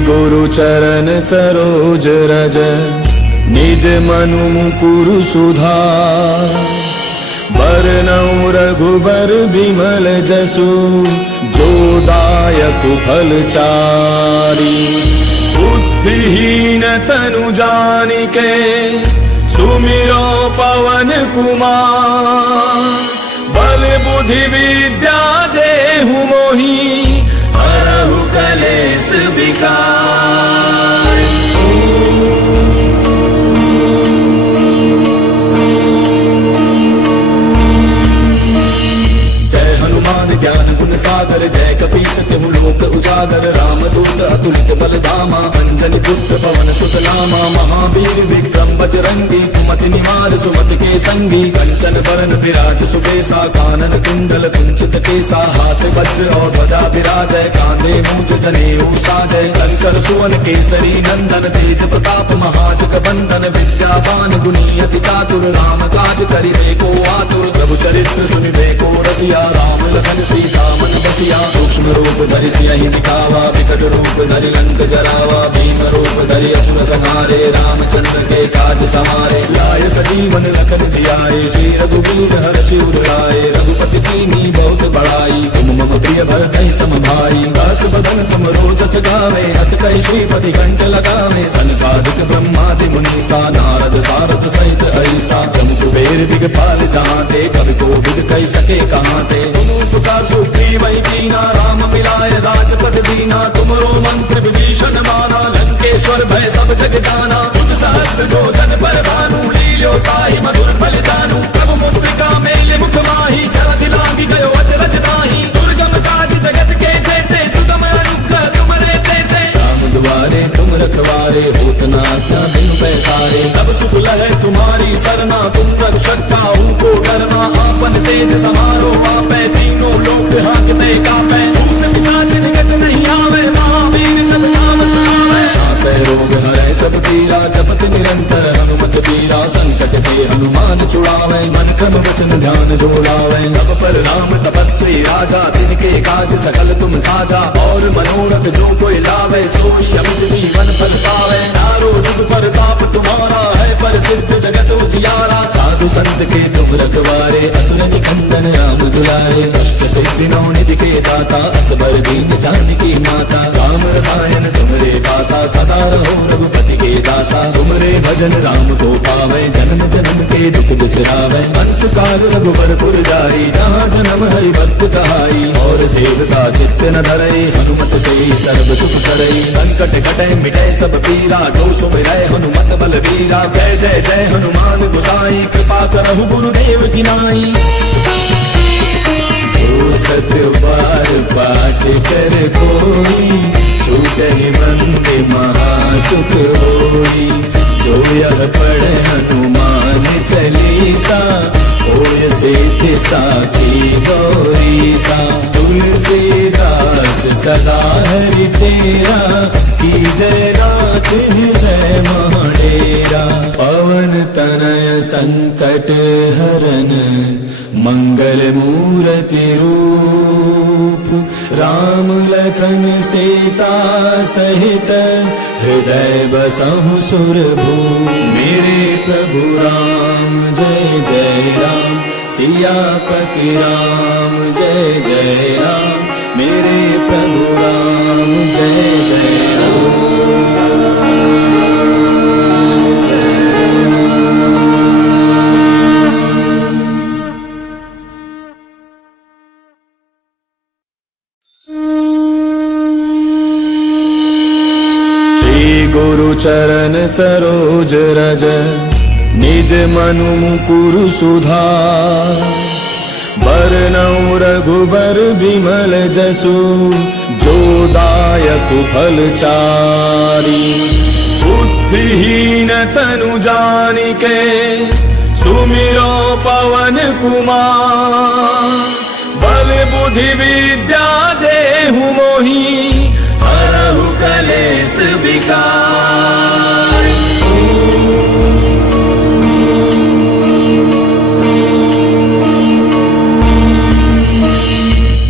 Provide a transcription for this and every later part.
गुरु चरण सरोज रज निज मनु मुकुरु सुधार। बरनउँ रघुबर बिमल जसु जो दायक फल चारि। बुद्धिहीन तनु जानिके सुमिरो पवन कुमार। बल बुद्धि विद्या देहु मोहि हरहु कलेश विकार। जय हनुमान ज्ञान गुण सागर जय कपीस तिहु लोक उजागर। रामदूत अतुलित बल धामा अंजनी पुत्र पवन सुत नामा। महावीर विक्रम बजरंगी कुमति निवार सुमति के संगी। कंचन बरन विराज सुबेसा कानन कुंडल कुंचित केसा। हाथ वज्र और ध्वजा विराजय कांधे मूंज जनेऊ साजय। शंकर सुवन केसरी नंदन तेज प्रताप महाजग बंदन। विद्यावान गुणी अति चातुर राम काज करिबे को आतुर। प्रभु चरित्र सुनिबे को रसिया राम लखन सीता मन बसिया। सूक्ष्म रूप धरि सियहि दिखावा विकट रूप धरि लंक जरावा। भीम रूप धरि असुर संहारे रामचंद्र के काज समारे। लाय सजीवन लखन जियाए श्री रघुवीर हर्षि उर लाए। रघुपति कीन्ही बहुत बड़ाई तुम मम प्रिय भरतहि सम भाई। दास बदन तुम रोजस गावे हस कहि श्रीपति कंठ लगावे। सनकादिक ब्रह्मादि मुनीसा नारद सारद सहित ऐसा। जम कुबेर दिगपाल जहांते कवि कोविद कहि सके कहांते। तुम उपकार सुग्रीवहि कीना राम मिलाय राजपद दीना। तुमरो मंत्र विभीषण माना लंकेश्वर भय सब जग जाना। तुझ सहस्त्र जो जन पर भानु लील्यो ताहि मधुर फल जानू। प्रभु मुद्रिका मेले मुख माहि जलधि लांघि गयो अचरज ताहि। दुर्गम काज जगत के जेते सुगम अनुग्रह तुमरे तेते। राम दुआरे तुम रखवारे होत न आज्ञा बिनु पैसारे। तब सुख लहै तुम्हारी सरना तुम रक्षक काहू को डरना। आपन तेज समारो आपै तीनों लोक हांकते कापै। भूत पिशाच निकट नहीं आवे महावीर जब नाम सुनावे। नासै रोग हरै सब पीरा जपत निरंतर हनुमत पीरा। संकट ते हनुमान छुड़ावे मन क्रम वचन ध्यान जो लावे। तब पर राम तपस्वी राजा तिनके काज सकल तुम साजा। और मनोरथ जो कोई लावे सोई अमित जीवन फल पावे। चारों जुग परताप तुम्हारा है प्रसिद्ध जगत उजियारा। साधु संत के तुम रखवारे असुर निकंदन राम दुलारे। अष्ट सिद्धि नौ निधि के दाता असबर दीन जानकी माता। राम रसायन तुमरे पासा सदा रहो रघुपति के दासा। तुमरे भजन राम को पावे जन्म जन्म के दुख बिसरावे। अंत काल रघुबर पुर जाई जहाँ जन्म हरि भक्त कहाई। और देवता चित्त न धरई हनुमत से सर्व सुख करई। संकट कटै मिटै सब पीरा जो सुमिरै हनुमत बल वीरा। जय जय जय हनुमान गोसाई कृपा करहु गुरुदेव की नाई। सत बार पाठ कर कोई छूटहि बंदे महासुख होई। जो यह पढ़े हनुमान चालीसा होय सिद्धि साखी गौरीसा। तुलसीदास सदा हरि चेरा की जय नाथ हृदय महडेरा। पवन तनय संकट हरन मंगल मूर्ति रूप। राम लखन सीता सहित हृदय बसहु सुरभूप। मेरे प्रभु राम जय जय राम सियापति राम जय जय राम। मेरे प्रभु राम जय जय राम। गुरु चरण सरोज रज निज मनु मुकुरु सुधार। बरनउँ रघुबर बिमल जसु जो दायक फल चारि। बुद्धिहीन तनु जानिके सुमिरो पवन कुमार। बल बुद्धि विद्या देहु मोहि हरहु कलेश विकार।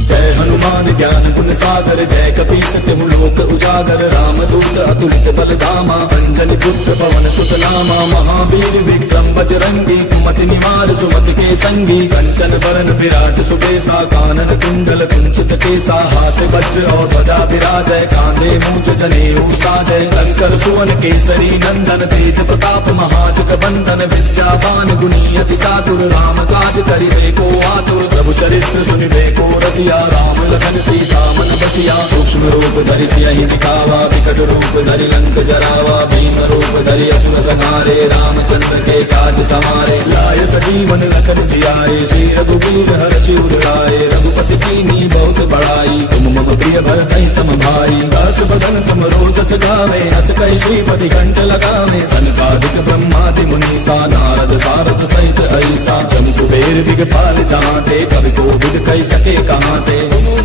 जय हनुमान ज्ञान गुण सागर जय कपीस तिहु लोक उजागर रामदूत अतुलित बल धामा अंजनी पुत्र पवन सुत नामा महावीर विक्रम बजरंगी कुमति निवार सुमति के संगी कंचन बरन विराज सुबेसा कानन कुंडल कुंचित केसा हाथ वज्र और ध्वजा विराजय कांधे मूंज जनेऊ साजय शंकर सुवन केसरी नंदन तेज प्रताप महाजग बंदन विद्यावान गुणी अति चातुर राम काज करिबे को आतुर प्रभु चरित्र सुनिबे को रसिया राम लखन सीता मन बसिया सूक्ष्म रूप धरि सियहि दिखावा विकट रूप धरि लंक जरावा भीम रूप धरि असुर संहारे रामचंद्र के काज समारे लाय सजीवन लखन जियाए श्री रघुवीर हर्षि उर लाए रघुपति कीन्ही बहुत बड़ाई तुम मम प्रिय भरतहि सम भाई दास बदन तुम रोजस गावे हस कहि श्रीपति कंठ लगावे सनकादिक ब्रह्मादि मुनीसा नारद सारद सहित ऐसा जम कुबेर दिगपाल जहाते कवि को विद कहि सके कहाँ ते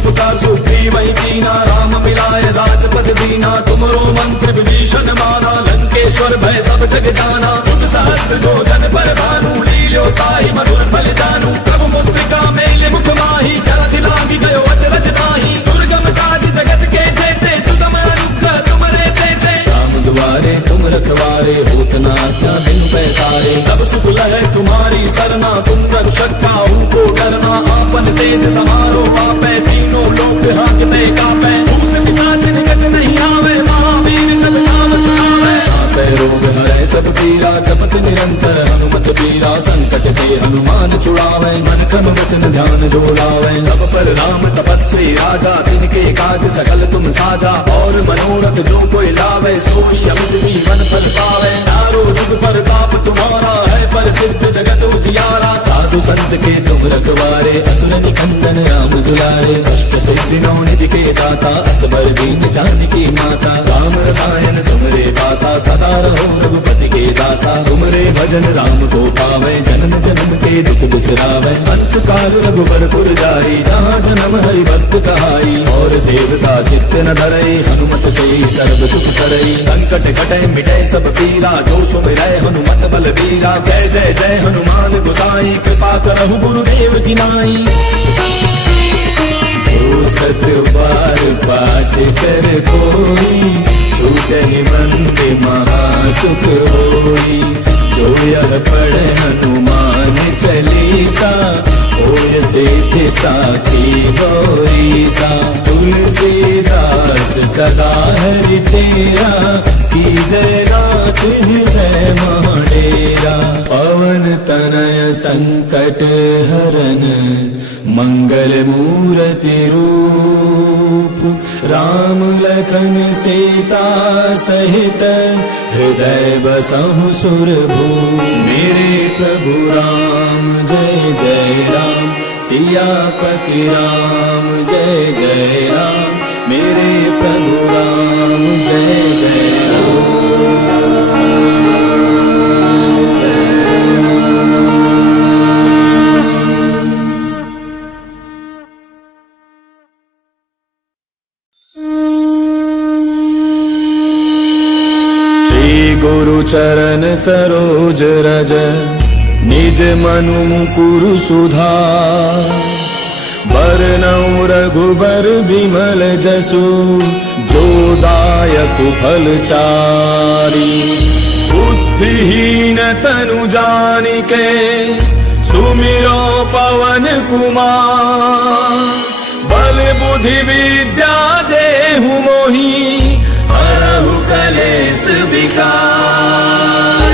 पुकार सुग्रीव कीना राम मिलाए राजपद दीना तुमरो मंत्र विभीषण माना लंकेश्वर भय सब जग जाना जुग सहस्त्र जो जन पर भानु लील्यो ताहि मधुर फल जानू प्रभु मुद्रिका मेले मुख माही जरा दिलांगी गयो अचरज ताही दुर्गम काज जगत के जेते सुगम अनुग्रह तुमरे तेते राम दुआरे तुम रखवारे होत न आज्ञा बिन पैसारे तब सुख लहै तुम्हारी सरना तुम रक्षक काहू को डरना आपन तेज समारो आपै तीनों लोक हांकते कापै भूत पिशाच निकट नहीं आवे महावीर जब नाम सुनावे नासै रोग हरै सब पीरा जपत निरंतर हनुमत पीरा संकट ते हनुमान छुड़ावे मन क्रम वचन ध्यान जो लावे तब पर राम तपस्वी राजा तिनके काज सकल तुम साजा और मनोरथ जो कोई लावे सोई अमित जीवन फल पावे चारों जुग परताप तुम्हारा है प्रसिद्ध जगत उजियारा साधु संत के तुम रखवारे असुर निकंदन राम दुलारे अष्ट सिद्धि नौ निधि के दाता असबर दीन जानकी माता राम रसायन तुमरे पासा सदा रहो रघुपति के दासा तुमरे भजन राम को पावे जन्म जन्म के दुख बिसरावे अंत काल रघुबर पुर जाई जहाँ जन्म हरि भक्त कहाई और देवता चित्त न धरई हनुमत से सर्व सुख करई संकट कटे मिटे सब पीरा जो सुमिरै हनुमत बल बीरा जय जय जय हनुमान गोसाई कृपा करहु गुरुदेव की नाई सत बार पाठ कर कोई छूटहि मंद महासुख होई जो यह पढ़ हनुमान चालीसा होय सिद्धि साखी गौरीसा तुलसीदास सदा हरि तेरा की जय नाथ हृदय महाडेरा पवन तनय संकट हरन मंगल मूर्ति रूप राम लखन सीता सहित हृदय बसहु सुरभूप मेरे प्रभु राम जय जय राम सियापति राम जय जय राम मेरे प्रभु राम जय जय राम गुरु चरण सरोज रज निज मनु मुकुरु सुधार बरनउँ रघुबर बिमल जसु जो दायक फल चारि बुद्धिहीन तनु जानिके सुमिरो पवन कुमार बल बुद्धि विद्या देहु मोहि हरहु कलेश विकार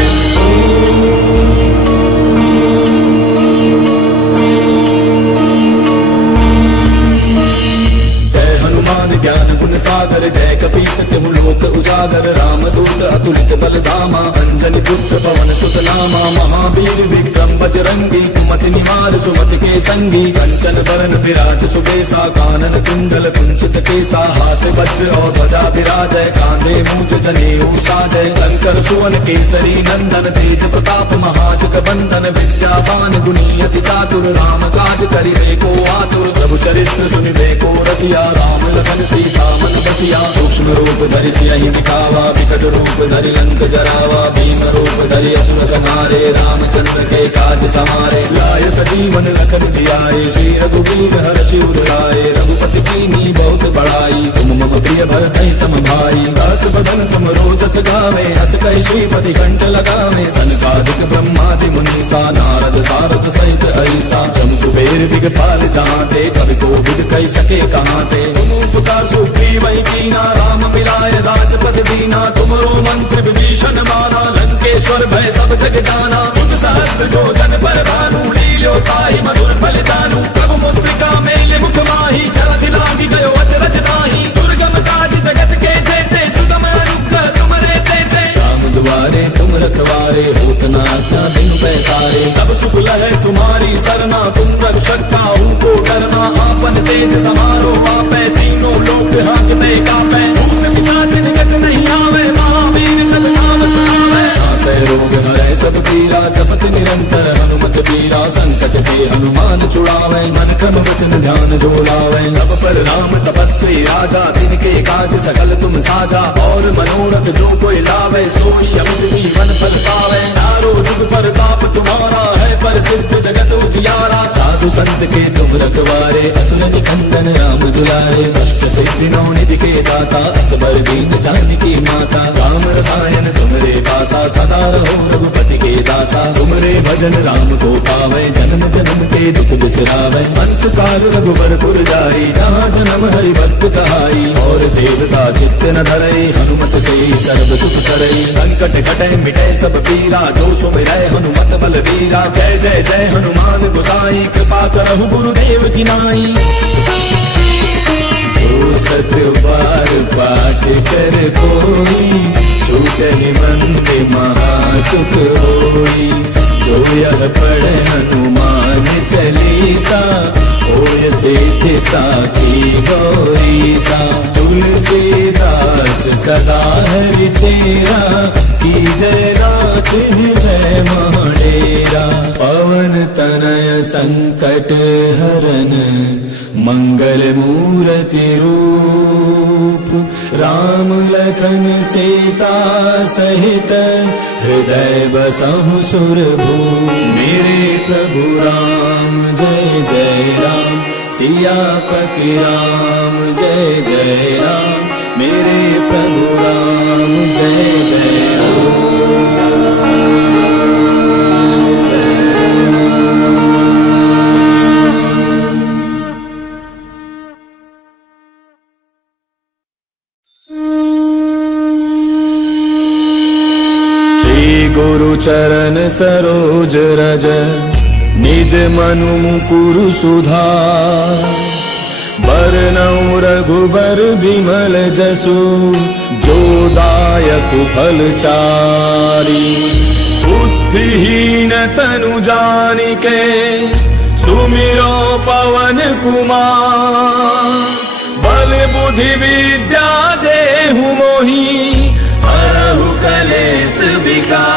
जय हनुमान ज्ञान गुण सागर जय कपीस तिहु लोक उजागर रामदूत अतुलित बल धामा अंजनी पुत्र पवन सुत नामा महावीर विक्रम बजरंगी कुमति निवार सुमति के संगी कंचन बरन विराज सुबेसा कानन कुंडल कुंचित केसा हाथ वज्र और ध्वजा विराजय कांधे मूंज जनेऊ साजय शंकर सुवन केसरी नंदन तेज प्रताप महाजग बंदन विद्यावान गुणी अति चातुर राम काज करिबे को आतुर प्रभु चरित्र सुनिबे को रसिया राम लखन सीता मन बसिया सूक्ष्म रूप धरि सियहि दिखावा विकट रूप धरि लंक जरावा भीम रूप धरि असुर संहारे रामचंद्र के काज समारे लाय सजीवन लखन जियाए श्री रघुवीर हर्षि उर लाए रघुपति कीन्ही भरतहि सम भाई। दास बदन तुम रोजस गावे, हस कहि श्रीपति कंठ लगावे। सनकादिक ब्रह्मादि मुनीसा, नारद सारद सहित ऐसा। जम कुबेर दिगपाल जहाँते, कवि कोविद कहि सके कहाँते। तुम उपकार सुग्रीव ही कीना, राम मिलाय राजपद दीना। तुमरो मंत्र विभीषण माना, लंकेश्वर भय सब जग जाना। मुझ सहस्त्र जो जन पर भानु, लील्यो ताहि मधुर फल जानू। प्रभु मुद्रिका मेले मुख माही, जलधि लागी गयो अचरज नाही। दुर्गम काज जगत के जेते, सुगम अनुग्रह तुमरे तेते। राम दुआरे तुम रखवारे, होत न आज्ञा बिनु पैसारे। तब सुख लहै तुम्हारी सरना, तुम रक्षक काहू को डरना। आपन तेज समारो आपै, तीनों लोक हांकते कापै। भूत पिशाच निकट नहीं आवे, महावीर जब नाम सुनावे। नासै रोग हरै सब पीरा, जपत निरंतर हनुमत पीरा। संकट के हनुमान छुड़ावे, मन क्रम वचन ध्यान जो लावे। अब पर राम तपस्वी राजा, तिनके काज सकल तुम साजा। और मनोरथ जो कोई लावे, सोई अमित जीवन फल पावे। चारों जुग परताप तुम्हारा है, प्रसिद्ध जगत उजियारा। साधु संत के तुम रखवारे, असुर निकंदन राम दुलारे। अष्ट सिद्धि नौ निधि के दाता, असबर दीन जानकी माता। राम रसायन तुमरे पासा, सदा रहो रघुपति के दासा। तुमरे भजन राम को पावे, जन्म जन्म के दुख बिसरावे। अंत काल रघुबर पुर जाई, जहाँ जन्म हरि भक्त कहाई। और देवता चित्त न धरई, हनुमत से सर्व सुख करई। संकट कटै मिटै सब पीरा, जो सुमिरै हनुमत बल वीरा। जय जय जय हनुमान गोसाई, कृपा करहु गुरुदेव की नाई। जो सत बार पाठ कर कोई, छूटहि मंद महासुख होई। जो यह पढ़े हनुमान चालीसा, होय सिद्धि साखी गौरीसा। तुलसीदास सदा हरि तेरा, की जय नाथ हृदय महडेरा। पवन तनय संकट हरन, मंगल मूर्ति रूप। राम लखन सीता सहित, हृदय बसहु सुरभूप। मेरे प्रभु राम जय जय राम, सियापति राम जय जय राम। मेरे प्रभु राम जय जय राम। गुरु चरण सरोज रज, निज मनु मुकुरु सुधार। बरनउँ रघुबर बिमल जसु, जो दायक फल चारि। बुद्धिहीन तनु जानिके, सुमिरो पवन कुमार। बल बुद्धि विद्या देहु मोहि, हरहु कलेश विकार।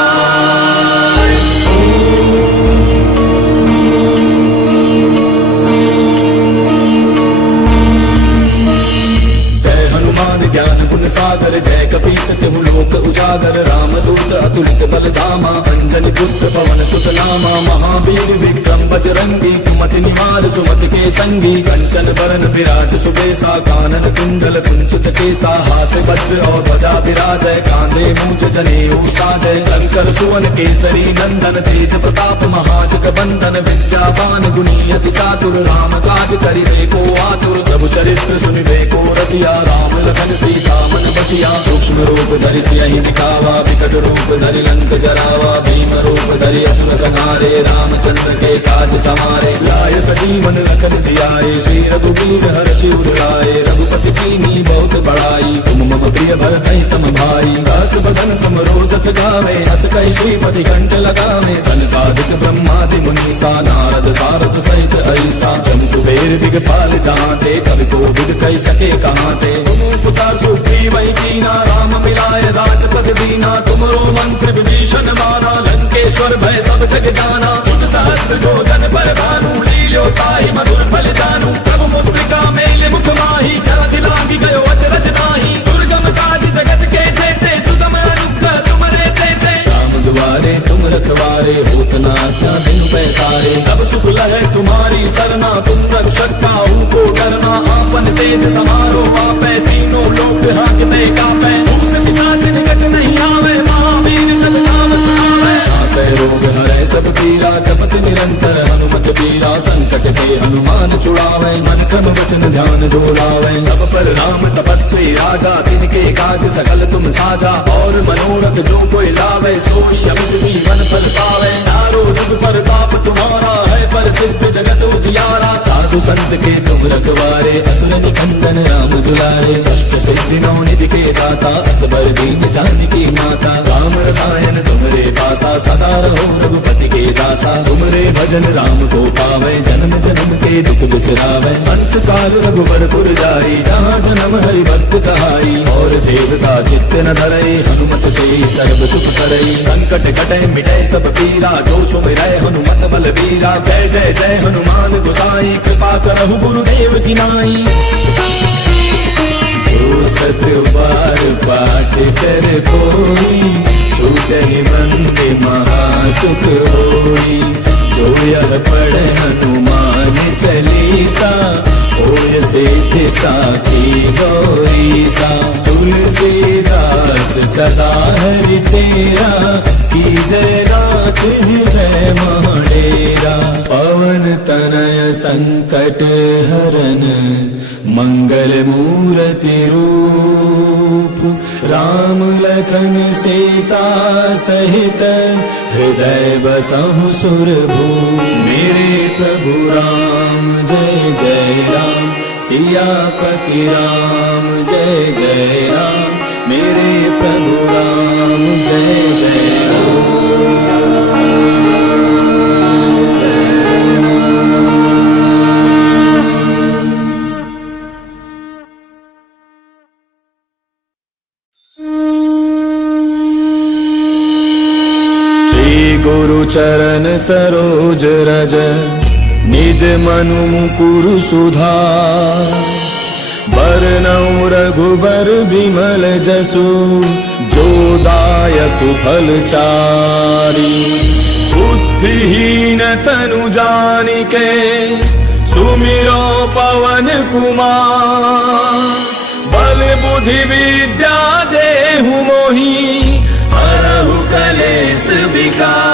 जय हनुमान ज्ञान गुण सागर, जय कपीस तिहु लोक उजागर। रामदूत अतुलित बल धामा, अंजनी पुत्र पवन सुत नामा। महावीर विक्रम बजरंगी, कुमति निवार सुमति के संगी। कंचन बरन विराज सुबेसा, कानन कुंडल कुंचित केसा। हाथ वज्र और ध्वजा विराजय, कांधे मूंज जनेऊ साजय। शंकर सुवन केसरी नंदन, तेज प्रताप महाजग बंदन। विद्यावान गुणी अति चातुर, राम काज करिबे को आतुर। प्रभु चरित्र सुनिबे को रसिया, राम लखन सीता मन बसिया। सूक्ष्म रूप धरि सियहि दिखावा, विकट रूप धरि लंक जरावा। भीम रूप धरि असुर संहारे, रामचंद्र के काज समारे। लाय सजीवन लखन जियाए, श्री रघुवीर हर्षि उर लाए। रघुपति कीन्ही बहुत बड़ाई, तुम मम प्रिय भरतहि सम भाई। दास बदन तुम रोजस गावे, हस कहि श्रीपति कंठ लगावे। सनकादिक ब्रह्मादि मुनीसा, नारद सारद सहित ऐसा। जम कुबेर दिगपाल जहाँते, कवि कोविद कहि सके कहाँते। तुम उपकार सुग्रीव ही कीना, राम मिलाय राजपद दीना। तुमरो मंत्र विभीषण माना, लंकेश्वर भय सब जग जाना। मुझ सहस्त्र जो जन पर भानु, लील्यो ताहि मधुर फल जानू। प्रभु मुद्रिका मेले मुख माही, जलधि लागी गयो अचरज नाही। दुर्गम काज जगत के जेते, सुगम अनुग्रह तुमरे तेते। राम दुआरे तुम रखवारे, होत न आज्ञा बिनु पैसारे। तब सुख लहै तुम्हारी सरना, तुम रक्षक काहू को डरना। आपन तेज समारो आपै, तीनों लोक वचन ध्यान जो लावे। तब पर राम तपस्वी राजा, तिनके काज सकल तुम साजा। और मनोरथ जो कोई लावे, सोई अमित जीवन फल पावे। चारों जुग परताप तुम्हारा है, पर सिद्ध जगत उजियारा। साधु संत के तुम रखवारे, असुर निकंदन राम दुलारे। अष्ट सिद्धि नौ निधि के दाता, असबर दीन जानकी माता। राम रसायन तुमरे पासा, सदा रहो रघुपति के दासा। तुमरे भजन राम को पावे, जन्म जन्म के दुख बिसरावे। अंत काल रघुबरपुर जाई, जहाँ जन्म हरि भक्त कहाई। और देवता चित्त न धरई, हनुमत से सर्व सुख करई। संकट कटे मिटे सब पीरा, जो सुमिरै हनुमत बल बीरा। जय जय जय हनुमान गोसाई, कृपा करहु गुरुदेव की नाई। जो सत बार पाठ कर कोई, छूटहि बंदे महासुख होई। जो यह पढ़ हनुमान चालीसा, होय सिद्धि साखी गौरीसा। तुलसीदास सदा हरि तेरा, की जय नाथ हृदय महडेरा। पवन तनय संकट हरन, मंगल मूर्ति रूप। राम लखन सीता सहित, हृदय बसहु सुरभूप। मेरे प्रभु राम जय जय राम, सियापति राम जय जय राम। मेरे प्रभु राम जय जय गुरु चरण सरोज रज, निज मनु मुकुरु सुधार। बरनउँ रघुबर बिमल जसु, जो दायक फल चारि। बुद्धिहीन तनु जानिके, सुमिरो पवन कुमार। बल बुद्धि विद्या देहु मोहि, हरहु कलेश विकार।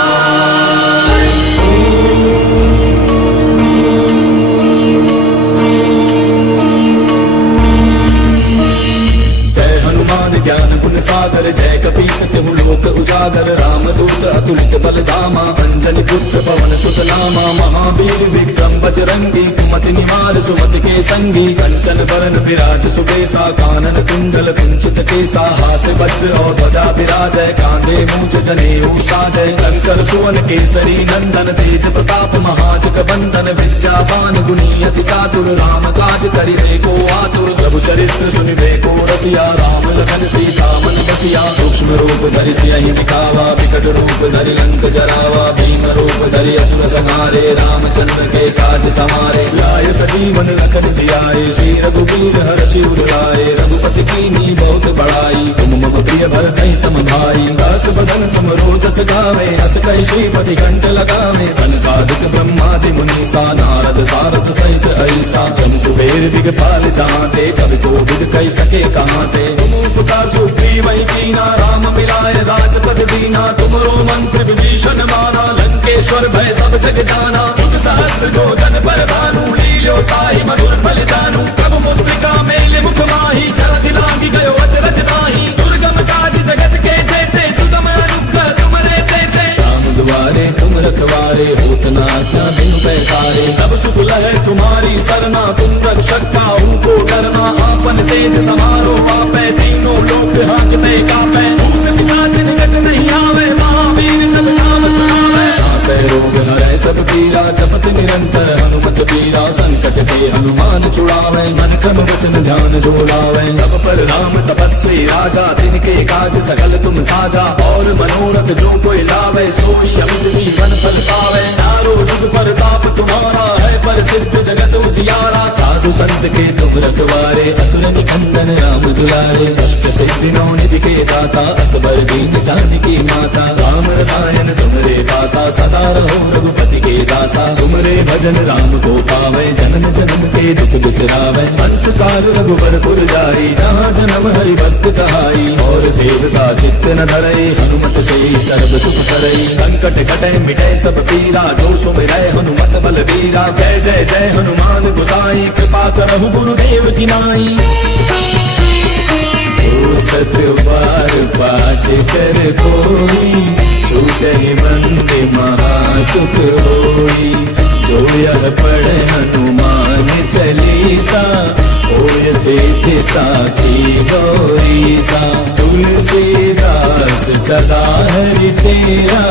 ज्ञान गुण सागर, जय कपीस तिहु लोक उजागर। रामदूत अतुलित बल धामा, अंजनी पुत्र पवन सुत नामा। महावीर विक्रम बजरंगी, कुमति निवार सुमति के संगी। कंचन बरन विराज सुबेसा, कानन कुंडल कुंचित केसा। हाथ वज्र और ध्वजा विराजय, कांधे मूंज जनेऊ साजय। शंकर सुवन केसरी नंदन, तेज प्रताप महाजग बंदन। विद्यावान गुणी अति चातुर, राम काज करिबे को आतुर। प्रभु चरित्र सुनिबे को रसिया, राम लखन सीता मन बसिया। सूक्ष्म रूप धरि सियहि दिखावा, विकट रूप धरि लंक जरावा। भीम रूप धरि असुर संहारे, रामचंद्र के काज समारे। लाय सजीवन लखन जियाए, श्री रघुबीर हरषि उर लाए। रघुपति कीन्ही बहुत बड़ाई, तुम मम प्रिय भरतहि सम भाई। दास बदन तुम रोजस गावे, अस कहि श्रीपति कंठ लगावे। सनकादिक ब्रह्मादि मुनीसा, नारद सारद सहित ऐसा। जम कुबेर दिगपाल जाते, कवि कोविद कहि सके कहाते। उपकार सुग्रीवहि कीना, राम मिलाए राजपद दीना। तुमरो मंत्र विभीषण माना, लंकेश्वर भय सब जग जाना। युग सहस्त्र जो जन पर भानु, लील्यो ताहि मधुर फल जानू। प्रभु मुद्रिका मेलि मुख माहि, जलधि लांघि गयो अचरज नाहि। दुर्गम काज जगत के जेते, सुगम अनुग्रह तुमरे तेते। राम दुआरे तुम रखवारे, होत न आज्ञा बिनु पैसारे। तब सुख लहै तुम्हारी सरना, तुम रक्षक काहू को डरना। आपन तेज समारो आपै, तीनों लोक हांकते कांपै। भूत पिशाच निकट नहीं आवे, महावीर जब नाम सुनावे। नासै रोग हरै सब पीरा, जपत निरंतर हनुमत पीरा। संकट के हनुमान छुड़ावे, मन क्रम वचन ध्यान जो लावे। तब पर राम तपस्वी राजा, तिनके काज सकल तुम साजा। और मनोरथ जो कोई लावे, सोई अमित जीवन फल पावे। चारों जुग परताप तुम्हारा है, पर सिद्ध जगत उजियारा। साधु संत के तुम रखवारे, असुर निकंदन राम दुलारे। अष्ट सिद्धि नौ निधि के दाता, असबर दीन जानकी माता। राम रसायन तुमरे पासा, सदा रहो रघुपति के दासा। तुमरे भजन राम को पावे, जन्म जन्म के दुख बिसरावे। अंत काल रघुबरपुर जाई, जहाँ जन्म हरि भक्त कहाई। और देवता चित्त न धरई, हनुमत से सर्व सुख करई। संकट कटे मिटे सब पीरा, जो सुमिरै हनुमत बलबीरा। जय जय जय हनुमान गोसाई, कृपा करहु गुरुदेव की नाई। सत बार पाठ कर कोई, छूटहि बंदे महासुख होई। जो यह पढ़े हनुमान चालीसा, होय सिद्धि साखी गौरीसा। तुलसीदास सदा हरि चेरा,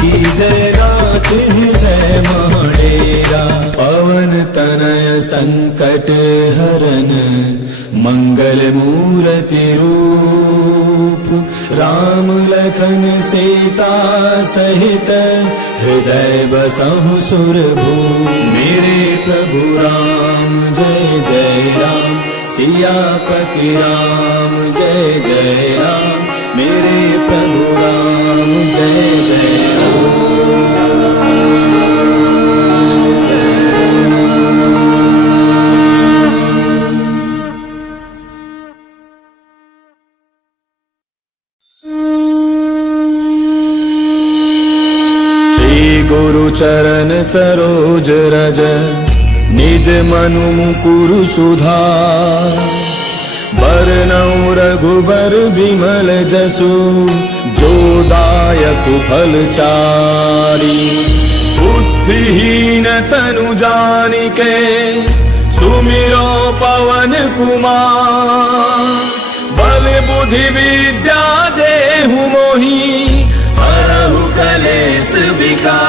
की जय रात हृदय महडेरा। पवन तनय संकट हरन, मंगल मूर्ति रूप। राम लखन सीता सहित, हृदय बसहु सुरभूप। मेरे प्रभु राम जय जय राम, सियापति राम जय जय राम। मेरे प्रभु राम जय जय राम। गुरु चरण सरोज रज, निज मनु मुकुरु सुधार। बरनउँ रघुबर बिमल जसु, जो दायक फल चारि। बुद्धिहीन तनु जानिके, सुमिरो पवन कुमार। बल बुद्धि विद्या देहु मोहि, हरहु कलेश विकार।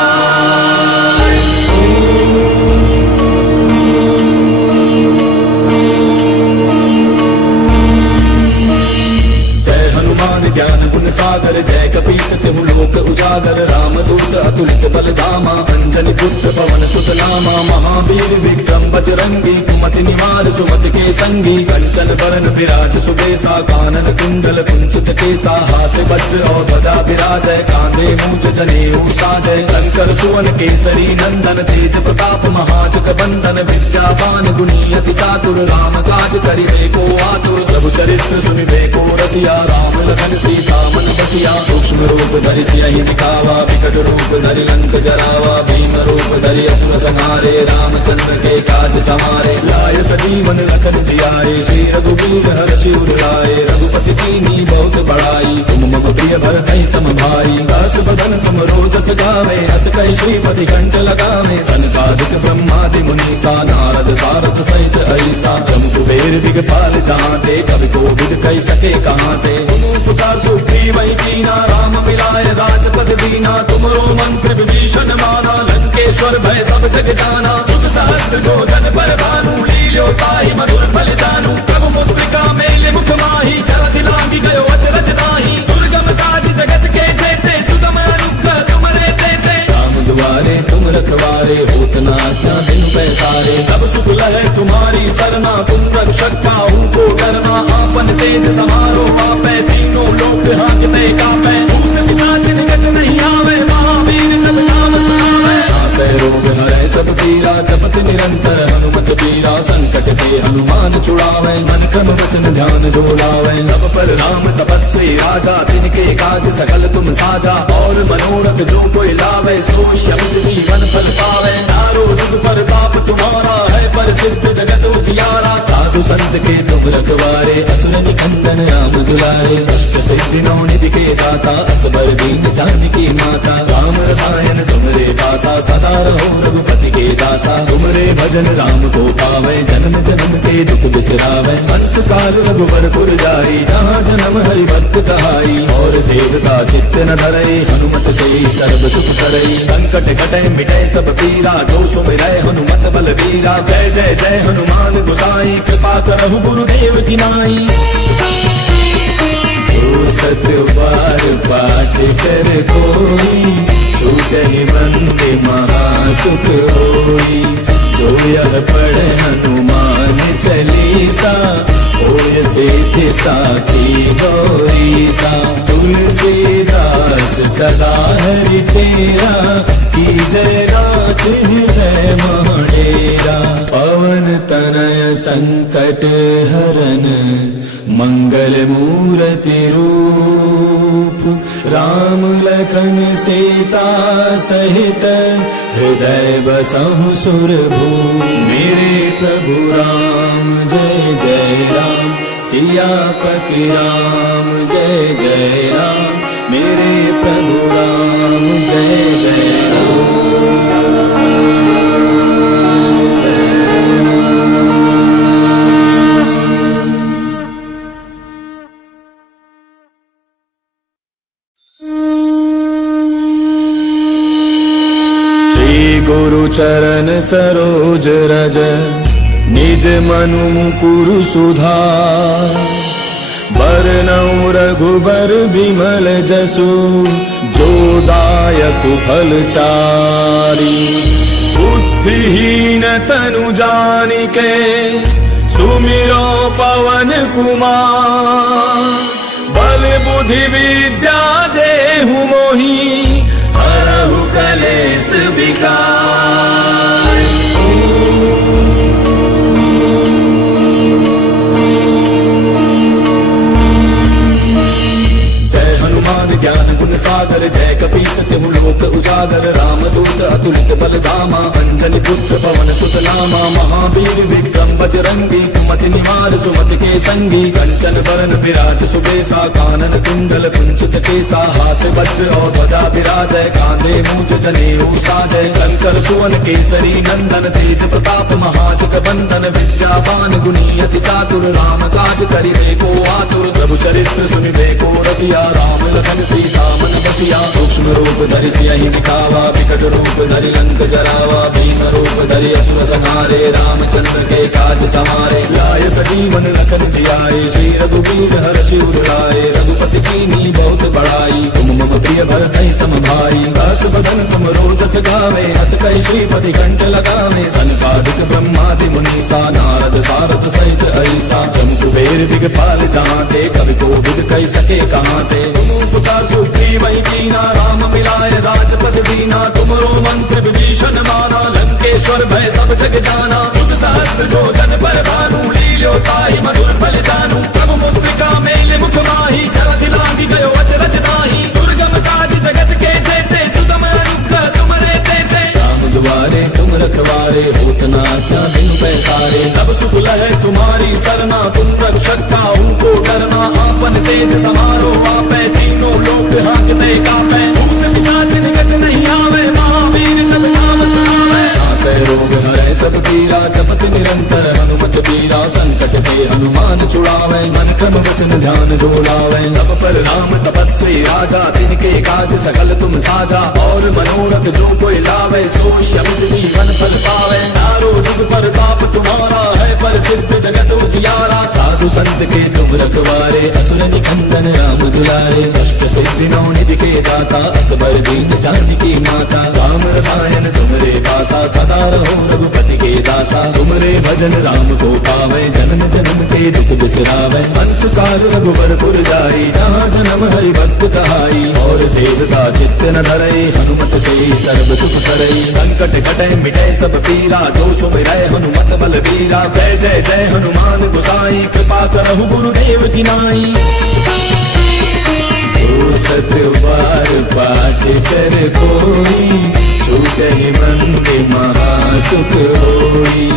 जय हनुमान ज्ञान गुण सागर, जय कपीस तिहु लोक उजागर। रामदूत अतुलित बल धामा, अंजनी पुत्र पवन सुत नामा। महावीर विक्रम बजरंगी, कुमति निवार सुमति के संगी। कंचन बरन विराज सुबेसा, कानन कुंडल कुंचित केसा। हाथ वज्र और ध्वजा विराजय, कांधे मूंज जनेऊ साजय। शंकर सुवन केसरी नंदन, तेज प्रताप महाजग बंदन। विद्यावान गुणी अति चातुर, राम काज करिबे को आतुर। प्रभु चरित्र सुनिबे को रसिया, राम लखन सीता मन बसिया। सूक्ष्म रूप धरि सियहि दिखावा, विकट रूप धरि लंक जरावा। भीम रूप धरि असुर संहारे, रामचंद्र के काज समारे। लाय सजीवन लखन जियाए, श्री रघुवीर हर्षि उर लाए। रघुपति कीन्ही बहुत बड़ाई, तुम मम प्रिय भरतहि सम भाई। दास बदन तुम रोजस गावे, अस कहि श्रीपति कंठ लगावे। सनकादिक ब्रह्मादि मुनीसा, नारद सारद सहित ऐसा। तुम कुबेर दिगपाल जहांते, कवि कोविद कहि सके कहांते। पुकार सुग्रीवहि कीना, राम मिलाय राजपद दीना। तुमरो मंत्र विभीषण माना, लंकेश्वर भय सब जग जाना। जुग सहस्त्र जो जन पर भानु, लील्यो ताहि मधुर फल जानू। प्रभु मुद्रिका मेलि मुख माहि, जलधि लांघि गयो अचरज नाहि। दुर्गम काज जगत के जेते, सुगम अनुग्रह तुमरे तेते। राम दुआरे तुम रखवारे, होत न आज्ञा बिनु पैसारे। तब सुख लहै तुम्हारी सरना, तुम रक्षक काहू को डरना। आपन तेज समारो आपै, तीनों लोक हांकते कांपै। भूत पिशाच निकट नहीं आवे, महावीर जब नाम सुनावे। नासै रोग हरै सब पीरा, जपत निरंतर हनुमत बीरा। संकट ते हनुमान छुड़ावे, मन क्रम वचन ध्यान जो लावे। तब पर राम तपस्वी राजा, तिनके काज सकल तुम साजा। और मनोरथ जो कोई लावे, सोई अमित जीवन फल पावे। तारो जुग पर ताप तुम्हारा है, पर सिद्ध जगत उजियारा। साधु संत के तुम रखवारे, असुर निकंदन राम दुलारे। अष्ट सिद्धि नौ निधि के दाता, असबर दीन जानकी माता। राम रसायन तुमरे पासा, सदा रहो रघुपति के दासा। तुमरे भजन राम को पावे, जन्म जन्म के दुख बिसरावे। अंत काल रघुबरपुर जाई, जहाँ जन्म हरि भक्त कहाई। और देवता चित्त न धरई, हनुमत से सर्व सुख करई। संकट कटे मिटे सब पीरा, जो सुमिरै हनुमत बलबीरा। जय जय जय हनुमान गोसाई, कृपा करहु गुरुदेव की नाई। सत बार पाठ कर कोई, छूटहि बंदे महासुख होई। जो यह पढ़े हनुमान चालीसा, होय सिद्धि साखी गौरीसा। तुलसीदास सदा हरि चेरा, की जय रात हृदय महडेरा। पवन तनय संकट हरन मंगल मूर्ति रूप, राम लखन सीता सहित हृदय बसहु सुरभूप। मेरे प्रभु राम जय जय राम, सियापति राम जय जय राम। मेरे प्रभु राम जय जय राम। गुरु चरण सरोज रज, निज मनु मुकुरु सुधार। बरनउँ रघुबर बिमल जसु, जो दायक फल चारि। बुद्धिहीन तनु जानिके, सुमिरो पवन कुमार। बल बुद्धि विद्या देहु मोहि, हरहु कलेश विकार। जय हनुमान ज्ञान गुण सागर, जय कपीस तिहु लोक उजागर। रामदूत अतुलित बल धामा, अंजनी पुत्र पवन सुत नामा। महावीर विक्रम बजरंगी, कुमति निवार सुमति के संगी। कंचन बरन विराज सुबेसा, कानन कुंडल कुंचित केसा। हाथ वज्र और ध्वजा विराजय, कांधे मूंज जनेऊ साजय। शंकर सुवन केसरी नंदन, तेज प्रताप महाजग बंदन। विद्यावान गुणी अति चातुर, राम काज करिबे को आतुर। प्रभु चरित्र सुनिबे को रसिया, राम लखन सीता मन बसिया। सूक्ष्म रूप धरि सियहि दिखावा, विकट रूप धरि लंक जरावा। भीम रूप धरि असुर संहारे, रामचंद्र के काज समारे। लाय सजीवन लखन जियाए, श्री रघुवीर हर्षि उर लाए। रघुपति कीन्ही बहुत बड़ाई, तुम मम प्रिय भरतहि सम भाई। दास बदन तुम रोजस गावे, हस कहि श्रीपति कंठ लगावे। सनकादिक ब्रह्मादि मुनीसा, नारद सारद सहित ऐसा। जम कुबेर दिगपाल जहांते, कवि कोविद कहि सके कहांते। तुम उपकार सुग्रीवहि कीन्हा, राम मिलाय राजपद दीना। तुमरो मंत्र विभीषण माना, लंकेश्वर भय सब जग जाना। युग सहस्त्र जो जन पर भानु, लील्यो ताहि मधुर फल जानू। प्रभु मुद्रिका मेल मुख माहि, जलधि लांघि गयो अचरज नाहि। दुर्गम काज जगत के जेते, सुगम अनुग्रह तुमरे तेते। राम दुआरे तुम रखवारे, होत न आज्ञा बिनु पैसारे। तब सुख लहै तुम्हारी सरना, तुम रक्षक काहू को डरना। आपन तेज समारो आपै, तीनों लोक हांकते कापै। भूत पिशाच निकट नहीं आवे, महावीर जब नाम सुनावे। नासै रोग हरै सब पीरा, जपत निरंतर हनुमत बीरा। संकट ते हनुमान छुड़ावे, मन क्रम वचन ध्यान जो लावे। तब पर राम तपस्वी राजा, तिनके काज सकल तुम साजा। और मनोरथ जो कोई लावे, सोई अमित जीवन फल पावे। चारों जुग परताप तुम्हारा है, प्रसिद्ध जगत उजियारा। साधु संत के तुम रखवारे, असुर निकंदन राम दुलारे। अष्ट सिद्धि नौ निधि के दाता, असबर दीन जानकी माता। राम रसायन तुमरे पासा, सदा रहो रघुपति के दासा। तुमरे भजन राम को पावे, जन्म जन्म के दुख बिसरावे। अंत काल रघुबर पुर जाई, जहाँ जन्म हरि भक्त कहाई। और देवता चित्त न धरई, हनुमत से सर्व सुख करई। संकट कटै मिटै सब पीरा, जो सुमिरै हनुमत बल बीरा। जय जय जय हनुमान गोसाई, कृपा करहु गुरुदेव की नाई। सत बार पाठ कर कोई, छूटहि मंद महासुख होई।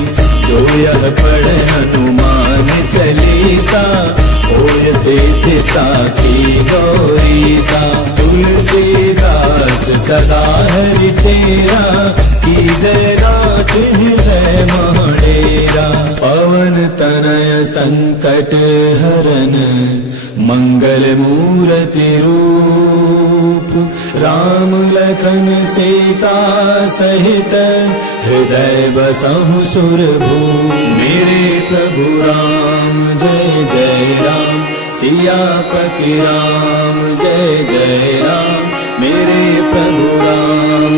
जो यह पढ़े हनुमान चालीसा, होय सिद्धि साखी गौरीसा। तुलसीदास सदा हरि चेरा, की जय नाथ हृदय महडेरा। पवन तनय संकट हरन मंगल मूर्ति रूप, राम लखन सीता सहित हृदय बसहु सुरभूप। मेरे प्रभु राम जय जय राम, सियापति राम जय जय राम। मेरे प्रभु राम